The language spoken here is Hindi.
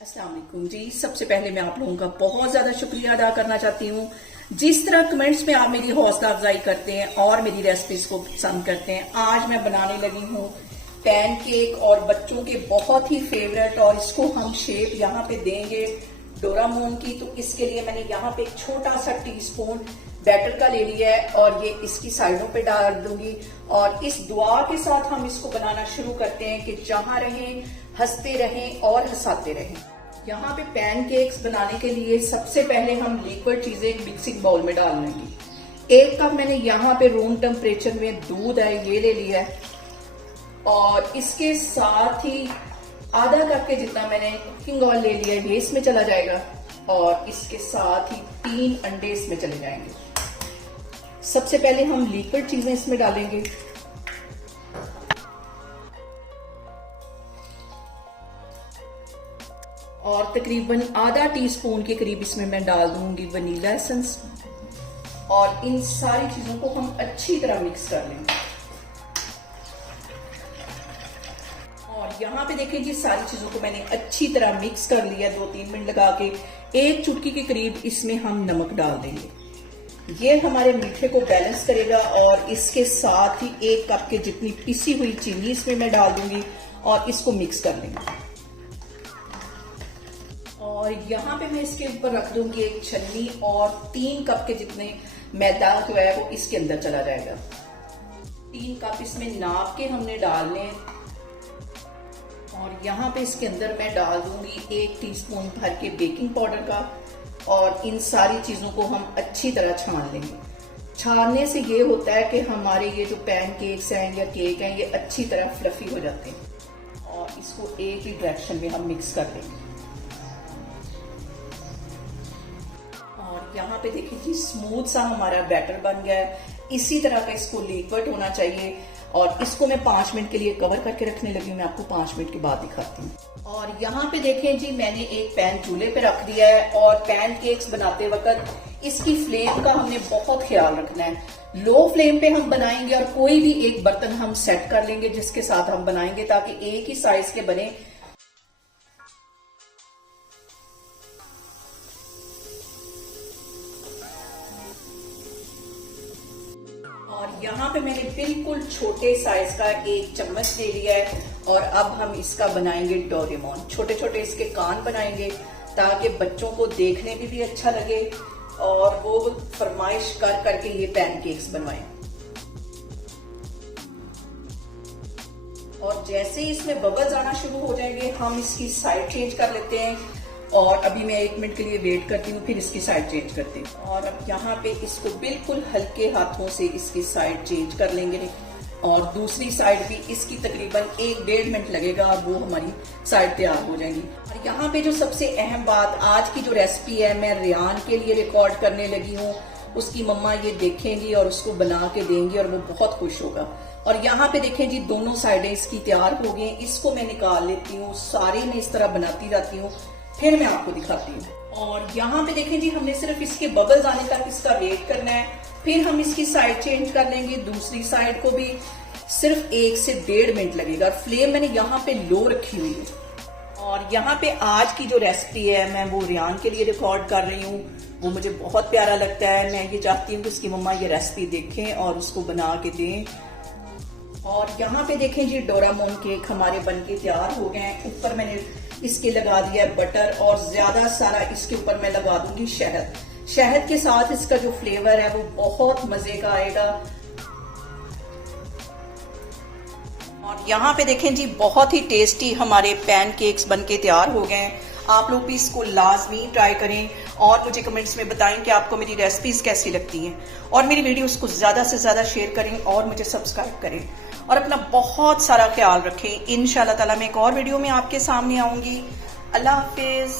अस्सलाम वालेकुम जी। सबसे पहले मैं आप लोगों का बहुत ज्यादा शुक्रिया अदा करना चाहती हूँ। जिस तरह कमेंट्स में आप मेरी हौसला अफजाई करते हैं और मेरी रेसिपीज को पसंद करते हैं, आज मैं बनाने लगी हूँ पैनकेक और बच्चों के बहुत ही फेवरेट। और इसको हम शेप यहाँ पे देंगे डोरामोन की। तो इसके लिए मैंने यहाँ पे एक छोटा सा टीस्पून बैटर का ले लिया है और ये इसकी साइडों पे डाल दूंगी। और इस दुआ के साथ हम इसको बनाना शुरू करते हैं कि जहां रहें हंसते रहें और हंसाते रहें। यहाँ पे पैनकेक्स बनाने के लिए सबसे पहले हम लिक्विड चीजें एक मिक्सिंग बाउल में डाल लेंगे। 1 कप मैंने यहाँ पे रूम टेम्परेचर में दूध है ये ले लिया है और इसके साथ ही आधा कप के जितना मैंने कुकिंग ऑयल ले लिया है, ये इसमें चला जाएगा। और इसके साथ ही 3 अंडे इसमें चले जाएंगे। सबसे पहले हम लिक्विड चीजें इसमें डालेंगे। और तकरीबन आधा टीस्पून के करीब इसमें मैं डाल दूंगी वनीला एसेंस। और इन सारी चीजों को हम अच्छी तरह मिक्स कर लेंगे। और यहाँ पे देखें जी, सारी चीजों को मैंने अच्छी तरह मिक्स कर लिया 2-3 मिनट लगा के। 1 चुटकी के करीब इसमें हम नमक डाल देंगे, ये हमारे मीठे को बैलेंस करेगा। और इसके साथ ही 1 कप के जितनी पिसी हुई चीनी इसमें मैं डाल दूंगी और इसको मिक्स कर लेंगे। और यहाँ पे मैं इसके ऊपर रख दूंगी एक छन्नी और 3 कप के जितने मैदा जो है वो इसके अंदर चला जाएगा। 3 कप इसमें नाप के हमने डालने। और यहाँ पे इसके अंदर मैं डाल दूंगी 1 टीस्पून भर के बेकिंग पाउडर का। और इन सारी चीजों को हम अच्छी तरह छान लेंगे। छानने से ये होता है कि हमारे ये जो पैनकेक्स हैं या केक हैं, ये अच्छी तरह फ्लफी हो जाते हैं। और इसको एक ही डायरेक्शन में हम मिक्स कर लेंगे। और यहाँ पे देखिए जी, स्मूथ सा हमारा बैटर बन गया है। इसी तरह का इसको लिक्विड होना चाहिए। और इसको मैं 5 मिनट के लिए कवर करके रखने लगी हूँ। मैं आपको 5 मिनट के बाद दिखाती हूँ। और यहाँ पे देखें जी, मैंने एक पैन चूल्हे पे रख दिया है। और पैनकेक्स बनाते वक्त इसकी फ्लेम का हमने बहुत ख्याल रखना है। लो फ्लेम पे हम बनाएंगे और कोई भी एक बर्तन हम सेट कर लेंगे जिसके साथ हम बनाएंगे, ताकि एक ही साइज के बने। और यहाँ पे मैंने बिल्कुल छोटे साइज का 1 चम्मच ले लिया है। और अब हम इसका बनाएंगे डोरेमोन। छोटे छोटे इसके कान बनाएंगे ताकि बच्चों को देखने में भी अच्छा लगे और वो फरमाइश कर करके ये पैनकेक्स बनवाएं। और जैसे ही इसमें बबल्स आना शुरू हो जाएंगे, हम इसकी साइड चेंज कर लेते हैं। और अभी मैं 1 मिनट के लिए वेट करती हूँ, फिर इसकी साइड चेंज करती हूँ। और अब यहाँ पे इसको बिल्कुल हल्के हाथों से इसकी साइड चेंज कर लेंगे। और दूसरी साइड भी इसकी तकरीबन 1-1.5 मिनट लगेगा, वो हमारी साइड तैयार हो जाएंगी। और यहाँ पे जो सबसे अहम बात, आज की जो रेसिपी है मैं रियान के लिए रिकॉर्ड करने लगी हूँ। उसकी मम्मा ये देखेंगी और उसको बना के देंगी और वो बहुत खुश होगा। और यहाँ पे देखें जी, दोनों साइडें इसकी तैयार हो गई। इसको मैं निकाल लेती हूँ। सारे मैं इस तरह बनाती जाती हूँ, फिर मैं आपको दिखाती हूँ। और यहाँ पे देखें जी, हमने सिर्फ इसके बबल्स आने तक इसका वेट करना है। फिर हम इसकी साइड चेंज कर लेंगे। दूसरी साइड को भी सिर्फ 1 से 1.5 मिनट लगेगा। और फ्लेम मैंने यहाँ पे लो रखी हुई है। और यहाँ पे आज की जो रेसिपी है मैं वो रियान के लिए रिकॉर्ड कर रही हूँ। वो मुझे बहुत प्यारा लगता है। मैं ये चाहती हूँ कि उसकी मम्मा ये रेसिपी देखें और उसको बना के दें। और यहाँ पे देखें जी, डोरामोन केक हमारे बनके तैयार हो गए हैं। ऊपर मैंने इसके लगा दिया है बटर और ज्यादा सारा इसके ऊपर मैं लगा दूंगी शहद। शहद के साथ इसका जो फ्लेवर है वो बहुत मजे का आएगा। और यहाँ पे देखें जी, बहुत ही टेस्टी हमारे पैनकेक्स बनके तैयार हो गए हैं। आप लोग भी इसको लाजमी ट्राई करें और मुझे कमेंट्स में बताएं कि आपको मेरी रेसिपीज कैसी लगती हैं। और मेरी वीडियोस को ज्यादा से ज्यादा शेयर करें और मुझे सब्सक्राइब करें। और अपना बहुत सारा ख्याल रखें। इंशाल्लाह ताला मैं एक और वीडियो में आपके सामने आऊंगी। अल्लाह हाफिज।